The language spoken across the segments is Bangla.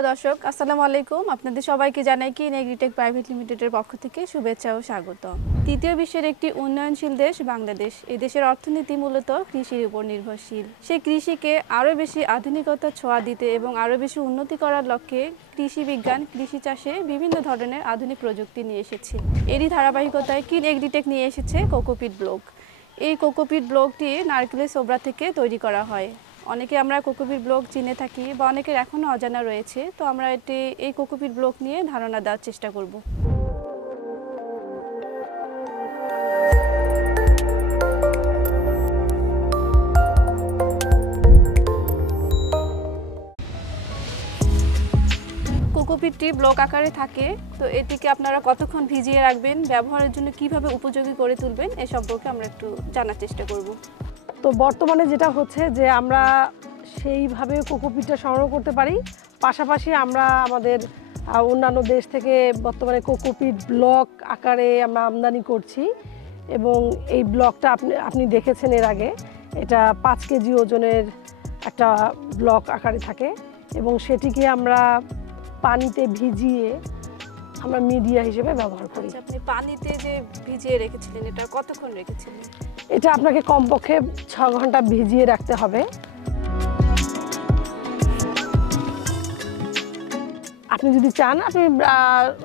প্রিয় দর্শক, আসসালামু আলাইকুম। আপনাদের সবাইকে জানাই কি এগ্রিটেক প্রাইভেট লিমিটেডের পক্ষ থেকে শুভেচ্ছা ও স্বাগত। তৃতীয় বিশ্বের একটি উন্নয়নশীল দেশ বাংলাদেশ। এই দেশের অর্থনীতি মূলত কৃষির উপর নির্ভরশীল। সেই কৃষিকে আরও বেশি আধুনিকতার ছোঁয়া দিতে এবং আরও বেশি উন্নতি করার লক্ষ্যে কৃষি বিজ্ঞান, কৃষি চাষে বিভিন্ন ধরনের আধুনিক প্রযুক্তি নিয়ে এসেছে। এরই ধারাবাহিকতায় কি এগ্রিটেক নিয়ে এসেছে কোকোপিট ব্লক। এই কোকোপিট ব্লকটি নারকেলের ছোবড়া থেকে তৈরি করা হয়। অনেকে আমরা কোকোপিট ব্লক চিনে থাকি বা অনেকের এখনও অজানা রয়েছে, তো আমরা এই কোকোপিট ব্লক নিয়ে ধারণা দেওয়ার চেষ্টা করব। কোকোপিটটি ব্লক আকারে থাকে, তো এটিকে আপনারা কতক্ষণ ভিজিয়ে রাখবেন, ব্যবহারের জন্য কিভাবে উপযোগী করে তুলবেন এ সম্পর্কে আমরা একটু জানার চেষ্টা করব। তো বর্তমানে যেটা হচ্ছে যে আমরা সেইভাবে কোকোপিটটা সংগ্রহ করতে পারি, পাশাপাশি আমরা আমাদের অন্যান্য দেশ থেকে বর্তমানে কোকোপিট ব্লক আকারে আমরা আমদানি করছি এবং এই ব্লকটা আপনি দেখেছেন এর আগে, এটা 5 কেজি ওজনের একটা ব্লক আকারে থাকে এবং সেটিকে আমরা পানিতে ভিজিয়ে আমরা মিডিয়া হিসেবে ব্যবহার করি। আপনি পানিতে যে ভিজিয়ে রেখেছিলেন, এটা কতক্ষণ রেখেছিলেন? এটা আপনাকে কমপক্ষে 6 ঘন্টা ভিজিয়ে রাখতে হবে। আপনি যদি চান আপনি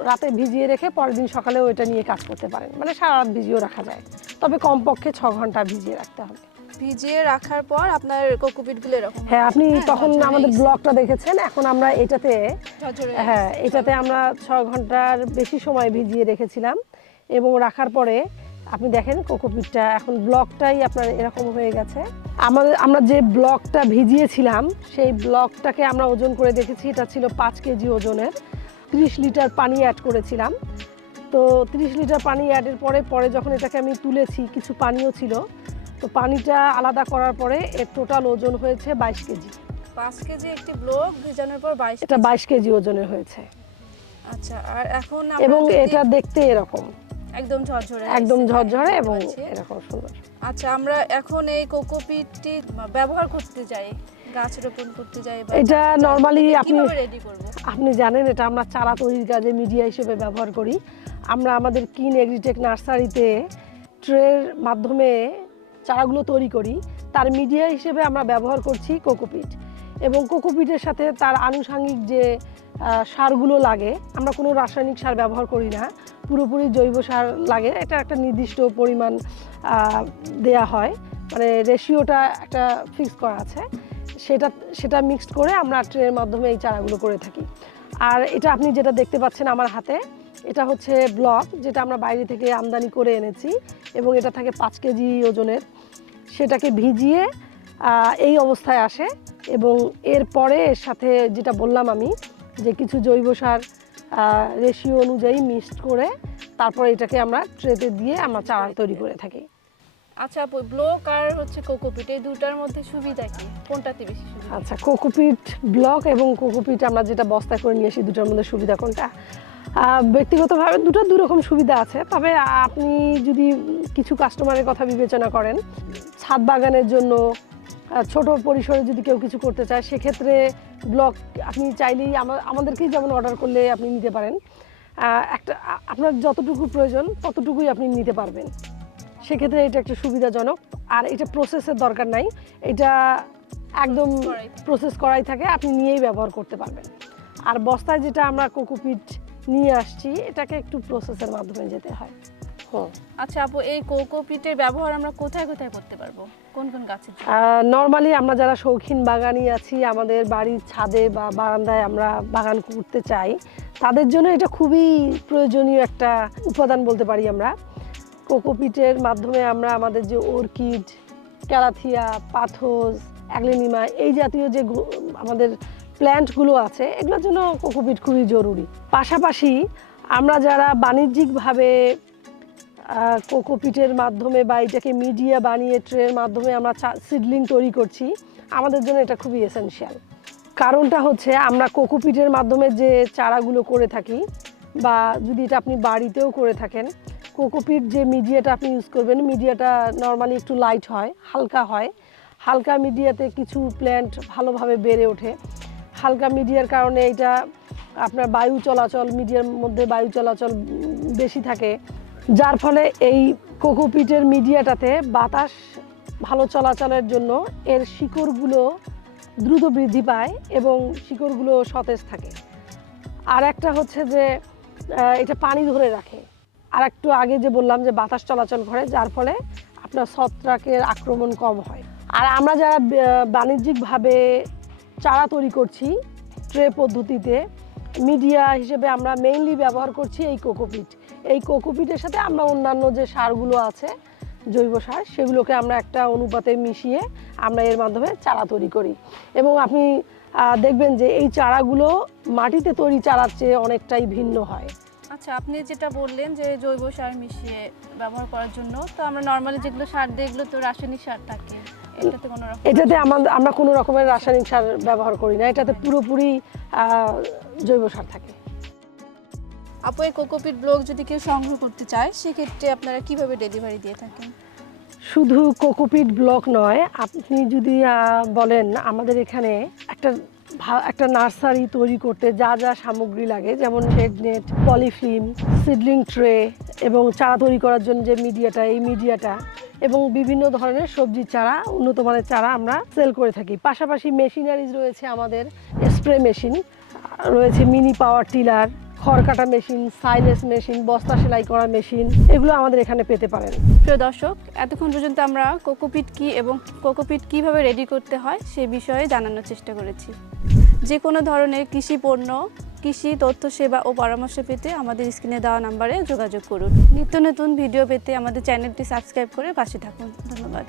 রাতে ভিজিয়ে রেখে পরের দিন সকালেও এটা নিয়ে কাজ করতে পারেন, মানে সারা রাত ভিজিয়েও রাখা যায়, তবে কমপক্ষে 6 ঘন্টা ভিজিয়ে রাখতে হবে। ভিজিয়ে রাখার পর আপনার কোকোপিটগুলো এরকম? হ্যাঁ, আপনি তখন আমাদের ব্লকটা দেখেছেন। এখন আমরা এটাতে আমরা 6 ঘন্টার বেশি সময় ভিজিয়ে রেখেছিলাম এবং রাখার পরে আপনি দেখেন কোকোপিটটা এখন ব্লকটাই আপনার এরকম হয়ে গেছে। আমরা যে ব্লকটা ভিজিয়েছিলাম সেই ব্লকটাকে আমরা ওজন করে দেখেছি, এটা ছিল 5 কেজি ওজনের। 30 লিটার পানি অ্যাড করেছিলাম। তো 30 লিটার পানি অ্যাডের পরে যখন এটাকে আমি তুলেছি, কিছু পানিও ছিল, তো পানিটা আলাদা করার পরে এর টোটাল ওজন হয়েছে 22 কেজি। 5 কেজি একটি ব্লক ভেজানোর পর 22, এটা 22 কেজি ওজনের হয়েছে। আচ্ছা, আর এখন এবং এটা দেখতে এরকম একদম ঝরঝরে এবং এরকম সুন্দর। আচ্ছা, আমরা এখন এই কোকোপিটটি ব্যবহার করতে যাই, গাছ রোপণ করতে যাই, এটা নরমালি আপনি জানেন এটা আমরা চারা তৈরির কাজে মিডিয়া হিসেবে ব্যবহার করি। আমরা আমাদের কিন এগ্রিটেক নার্সারিতে ট্রের মাধ্যমে চারাগুলো তৈরি করি, তার মিডিয়া হিসেবে আমরা ব্যবহার করছি কোকোপিট। এবং কোকোপিটের সাথে তার আনুষঙ্গিক যে সারগুলো লাগে, আমরা কোনো রাসায়নিক সার ব্যবহার করি না, পুরোপুরি জৈব সার লাগে। এটা একটা নির্দিষ্ট পরিমাণ দেয়া হয়, মানে রেশিওটা একটা ফিক্স করা আছে, সেটা মিক্সড করে আমরা ট্রের মাধ্যমে এই চারাগুলো করে থাকি। আর এটা আপনি যেটা দেখতে পাচ্ছেন আমার হাতে, এটা হচ্ছে ব্লক, যেটা আমরা বাইরে থেকে আমদানি করে এনেছি এবং এটা থাকে 5 কেজি ওজনের। সেটাকে ভিজিয়ে এই অবস্থায় আসে এবং এরপরে এর সাথে যেটা বললাম আমি, যে কিছু জৈব সার রেশিও অনুযায়ী মিক্সড করে তারপর এটাকে আমরা ট্রেতে দিয়ে আমরা চারা তৈরি করে থাকি। আচ্ছা, ব্লক আর হচ্ছে কোকোপিট, এই দুটার মধ্যে সুবিধা কি, কোনটাতে বেশি সুবিধা? আচ্ছা, কোকোপিট ব্লক এবং কোকোপিট আমরা যেটা বস্তায় করে নিয়ে আসি, দুটার মধ্যে সুবিধা কোনটা? ব্যক্তিগতভাবে দুই রকম সুবিধা আছে, তবে আপনি যদি কিছু কাস্টমারের কথা বিবেচনা করেন, ছাদ বাগানের জন্য ছোট পরিসরে যদি কেউ কিছু করতে চায়, সেক্ষেত্রে ব্লক আপনি চাইলেই আমাদেরকেই যেমন অর্ডার করলে আপনি নিতে পারেন, আপনার যতটুকু প্রয়োজন ততটুকুই আপনি নিতে পারবেন। সেক্ষেত্রে এটা একটা সুবিধাজনক। আর এটা প্রসেসের দরকার নাই, এটা একদম প্রসেস করাই থাকে, আপনি নিয়েই ব্যবহার করতে পারবেন। আর বস্তায় যেটা আমরা কোকোপিট নিয়ে আসছি, এটাকে একটু প্রসেসের মাধ্যমে যেতে হয়। আচ্ছা আপু, এই কোকোপিটের ব্যবহার আমরা কোথায় কোথায় করতে পারবো, কোন কোন গাছে? নরমালি আমরা যারা শৌখিন বাগানি আছি, আমাদের বাড়ির ছাদে বা বারান্দায় আমরা বাগান করতে চাই, তাদের জন্য এটা খুবই প্রয়োজনীয় একটা উপাদান বলতে পারি আমরা। কোকোপিটের মাধ্যমে আমরা আমাদের যে অর্কিড, ক্যালাথিয়া, পাথোস, অ্যাগলেনিমা, এই জাতীয় যে আমাদের প্ল্যান্টগুলো আছে, এগুলোর জন্য কোকোপিট খুবই জরুরি। পাশাপাশি আমরা যারা বাণিজ্যিকভাবে কোকোপিটের মাধ্যমে বা এটাকে মিডিয়া বানিয়ে ট্রের মাধ্যমে আমরা সিডলিং তৈরি করছি, আমাদের জন্য এটা খুবই এসেনশিয়াল। কারণটা হচ্ছে আমরা কোকোপিটের মাধ্যমে যে চারাগুলো করে থাকি, বা যদি এটা আপনি বাড়িতেও করে থাকেন, কোকোপিট যে মিডিয়াটা আপনি ইউজ করবেন, মিডিয়াটা নরমালি একটু লাইট হয়, হালকা হয়। হালকা মিডিয়াতে কিছু প্ল্যান্ট ভালোভাবে বেড়ে ওঠে। হালকা মিডিয়ার কারণে এটা আপনার বায়ু চলাচল, মিডিয়ার মধ্যে বায়ু চলাচল বেশি থাকে, যার ফলে এই কোকোপিটের মিডিয়াটাতে বাতাস ভালো চলাচলের জন্য এর শিকড়গুলো দ্রুত বৃদ্ধি পায় এবং শিকড়গুলো সতেজ থাকে। আর একটা হচ্ছে যে এটা পানি ধরে রাখে। আর একটু আগে যে বললাম যে বাতাস চলাচল করে, যার ফলে আপনার ছত্রাকের আক্রমণ কম হয়। আর আমরা যারা বাণিজ্যিকভাবে চারা তৈরি করছি ট্রে পদ্ধতিতে, মিডিয়া হিসেবে আমরা মেইনলি ব্যবহার করছি এই কোকোপিট। এই কোকোপিটের সাথে আমরা অন্যান্য যে সারগুলো আছে, জৈব সার, সেগুলোকে আমরা একটা অনুপাতে মিশিয়ে আমরা এর মাধ্যমে চারা তৈরি করি। এবং আপনি দেখবেন যে এই চারাগুলো মাটিতে তৈরি চারার চেয়ে অনেকটাই ভিন্ন হয়। আচ্ছা, আপনি যেটা বললেন যে জৈব সার মিশিয়ে ব্যবহার করার জন্য, তো আমরা নর্মালি যেগুলো সার দিই এগুলো তো রাসায়নিক সার থাকে, এটাতে আমরা কোনো রকমের রাসায়নিক সার ব্যবহার করি না, এটাতে পুরোপুরি জৈব সার থাকে। আপু, এই কোকোপিট ব্লক যদি কেউ সংগ্রহ করতে চায় সেক্ষেত্রে আপনারা কিভাবে ডেলিভারি দিয়ে থাকেন? শুধু কোকোপিট ব্লক নয়, আপনি যদি বলেন আমাদের এখানে একটা নার্সারি তৈরি করতে যা যা সামগ্রী লাগে, যেমন shade net, polyfilm, seedling tray এবং চারা তৈরি করার জন্য যে মিডিয়াটা, এই মিডিয়াটা এবং বিভিন্ন ধরনের সবজির চারা, উন্নত মানের চারা আমরা সেল করে থাকি। পাশাপাশি মেশিনারিজ রয়েছে আমাদের, স্প্রে মেশিন রয়েছে, মিনি পাওয়ার টিলার, খড় কাটা মেশিন, সাইলেস মেশিন, বস্তা সেলাই করা মেশিন, এগুলো আমাদের এখানে পেতে পারেন। প্রিয় দর্শক, এতক্ষণ পর্যন্ত আমরা কোকোপিট কী এবং কোকোপিট কীভাবে রেডি করতে হয় সে বিষয়ে জানানোর চেষ্টা করেছি। যে কোনো ধরনের কৃষি পণ্য, কৃষি তথ্য সেবা ও পরামর্শ পেতে আমাদের স্ক্রিনে দেওয়া নাম্বারে যোগাযোগ করুন। নিত্য নতুন ভিডিও পেতে আমাদের চ্যানেলটি সাবস্ক্রাইব করে পাশে থাকুন। ধন্যবাদ।